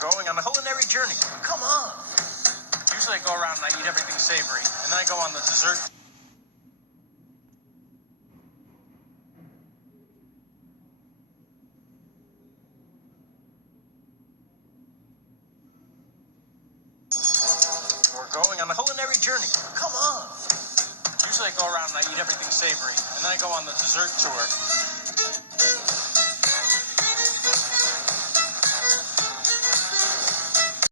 Going on a culinary journey. Come on. Usually I go around and I eat everything savory, and then I go on the dessert. We're going on a culinary journey. Come on. Usually I go around and I eat everything savory, and then I go on the dessert tour.